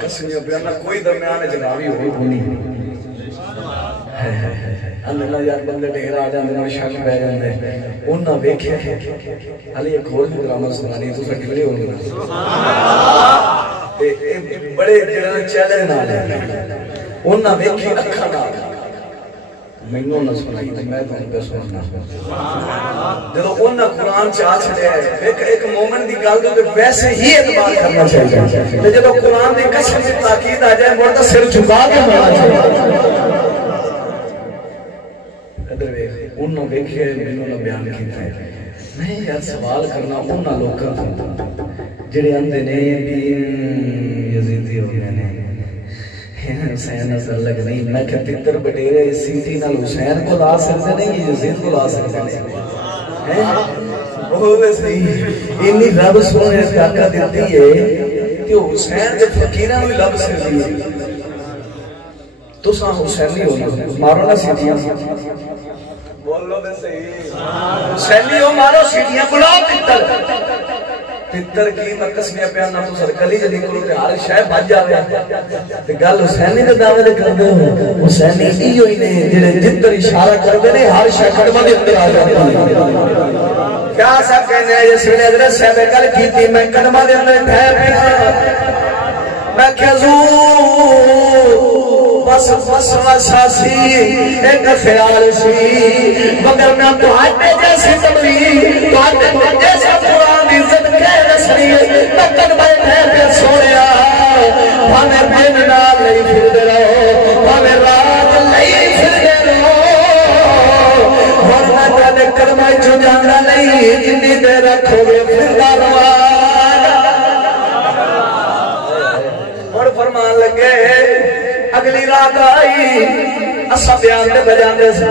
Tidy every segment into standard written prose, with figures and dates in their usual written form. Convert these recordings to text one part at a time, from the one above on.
کسیاں پیانا کوئی درمیان جنابی ہوئی ہونی اللہ یار بندے ڈھیر آ جاندے نے شک پہ جاندے انہاں ویکھیا علی ایک اور ڈرامہ سنانی تو سٹی بڑی ہو گئی تے بڑے جڑا چیلنج نال انہاں ویکھی اکھاں نال مینوں نہ سنائی تے میں تانوں پہ سنانا جدوں انہاں قرآن چ آ چھڑیا ہے ایک مومن دی گل تے ویسے ہی اعتبار کرنا چاہیے تے جدوں قرآن دی قسم دی تاکید آ جائے مڑ تے سر جھکا کے مارنا چاہیے انہوں ویکھے انہوں نے بیان کیتا ہے میں یار سوال کرنا انہوں لوکاں تو جڑے اندے نے بھی یزیدی ہو گئے نے حسین نظر لگ نہیں میں کہ تتر بٹیرے سیٹی نال حسین کو لا سکتے نہیں یزید کو لا سکتے نہیں وہ صحیح انی رب سونے طاقت دیتی ہے کہ حسین دے فقیراں بھی لب سکتی ہے تو ساں حسینی ہونا مارو نہ سیٹیاں بولو دے صحیح حسینی ہو مارو سیٹیاں بلاؤ تتر کی میں قسمیاں پیانا تو سرکلی جدی کرو تے ہر شے بج جاوے تے گل حسینی دے دعوے دے کردے ہو حسینی ایو ہی نے جڑے جتر اشارہ کردے نے ہر شے قدماں دے اندر آ جاندی ہے کیا سب کہنے ہیں جس ویلے حضرت صاحب گل کیتی میں قدماں دے اندر ٹھہ پیا میں کہ بس وسوسہ سی ایک خیال سی مگر میں تہاڈے جیسی تبلیغ تہاڈے جیسا قرآن دی عزت کہہ رسنی میں قدمے پہ سویا بھاویں دن نال لئی پھردے رہو بھاویں رات لئی پھردے رہو ہن میں تہاڈے قدمے چ جانا نہیں جنی دیر رکھو گے پھردا رہواں اور فرمان لگے اگلی رات آئی اسا بیان دے بجان دے سا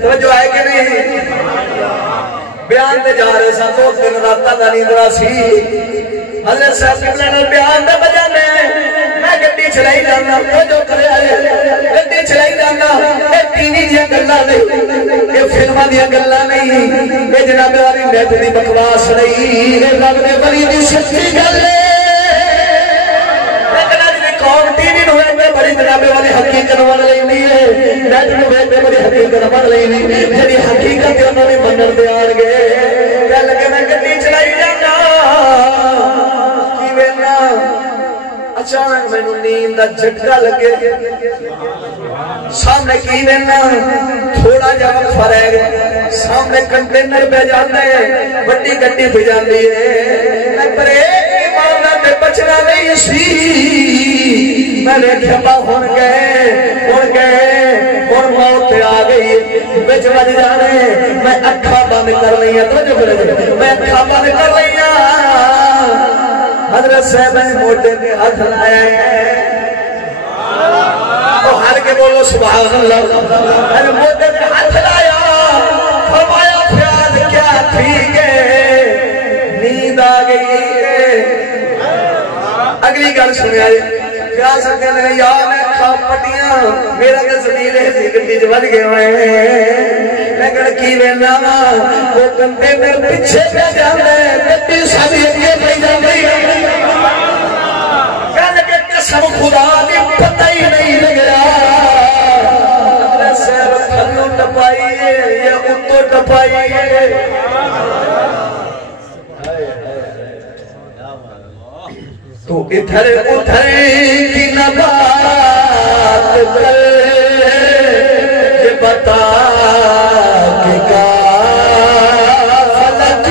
توجہ آئے کہ نہیں بیان دے جا رہے سا دو دن راتہ دا نیندرہ سی حضرت صاحب قبلہ نے بیان دے بجان دے میں گھٹی چلائی جانا توجہ کرے آئے گھٹی چلائی جانا اے ٹی وی دیا گلہ نہیں اے فلمہ دیا گلہ نہیں اے جناب والی نیت دی بکواس نہیں اے رب نے بلی دی سچی گل بڑی جنابے والی حقیقت بن لینی ہے نیٹ نو ویکھ کے بڑی حقیقت بن لینی جڑی حقیقت انہوں نے منن دے آن گے گل کہ میں گڈی چلائی جانا کی وینا اچانک مینوں نیند دا جھٹکا لگے سامنے کی وینا تھوڑا جا وقفہ رہ گیا سامنے کنٹینر پہ جاندے بڑی گڈی پہ جاندی ہے میں پر ایک مارنا تے بچنا نہیں سی میں نے کھپا ہون گئے اور موت آ گئی بچ بج جانے میں اکھا بند کر لئی ہیں توجہ کرے میں اکھا بند کر لئی ہیں حضرت صاحب نے موٹے کے ہاتھ لائے تو ہر کے بولو سبحان اللہ ہر موٹے کے ہاتھ لایا فرمایا خیال کیا ٹھیک ہے نیند آ گئی اگلی گل سنیا کیا سکتے ہیں یا میں خواب پٹیاں میرا کہ زمین ہے گڈی جو بج گئے ہوئے ہیں لیکن کی وینا وہ کنٹے میں پیچھے پہ جاندے گڈی ساری اگے پہ جاندی کہنے کہ قسم خدا دی پتہ ہی نہیں لگ رہا اپنے صاحب تھلو ٹپائی یا اتو ٹپائی تو ادھر ادھر کی نبات کر یہ بتا کہ فلک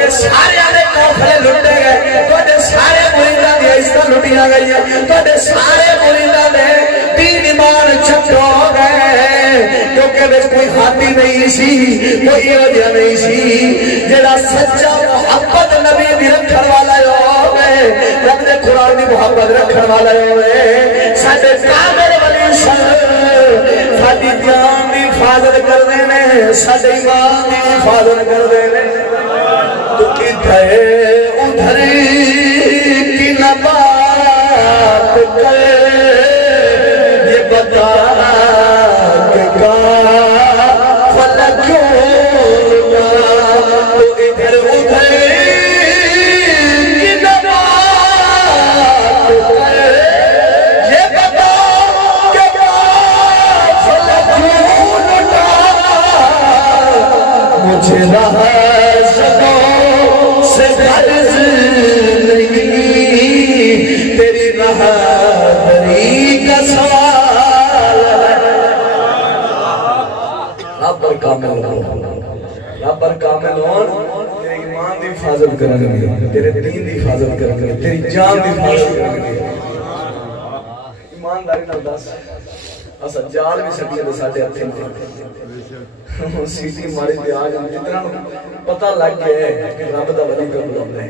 تو سارے آنے کوفلے لٹے گئے تو سارے مریدہ دیا اس طرح لٹیا گئی ہے تو سارے مریدہ نے دین ایمان چھٹ ہو گئے کیونکہ بس کوئی ہاتھی نہیں سی کوئی وجہ نہیں سی جڑا سچا محبت نبی دی رکھن والا ہو گئے رب دے قرآن دی محبت رکھن والا ہو گئے ساڈے کامل ولی ساڈی جان دی حفاظت کردے نے ساڈے ایمان دی حفاظت کردے نے تو ادھر ادھر کی نبات کر یہ بتا کہ فلک تو ادھر ادھر کی نبات سیاستوں سے غرض نہیں، تیری راہبری کا سوال ہے۔ رب پر کامل ہو، رب پر کامل ہو، تیرے ایمان دی حفاظت کریں گے، تیرے دین دی حفاظت کریں گے، تیری جان دی حفاظت کریں گے۔ ایمانداری نال دس اسا جال بھی سکیے تو ساڈے ہتھیں تے سیٹی ماری تے آ جان، جتنا پتہ لگ گیا ہے کہ رب دا ولی کب بلاوندا ہے۔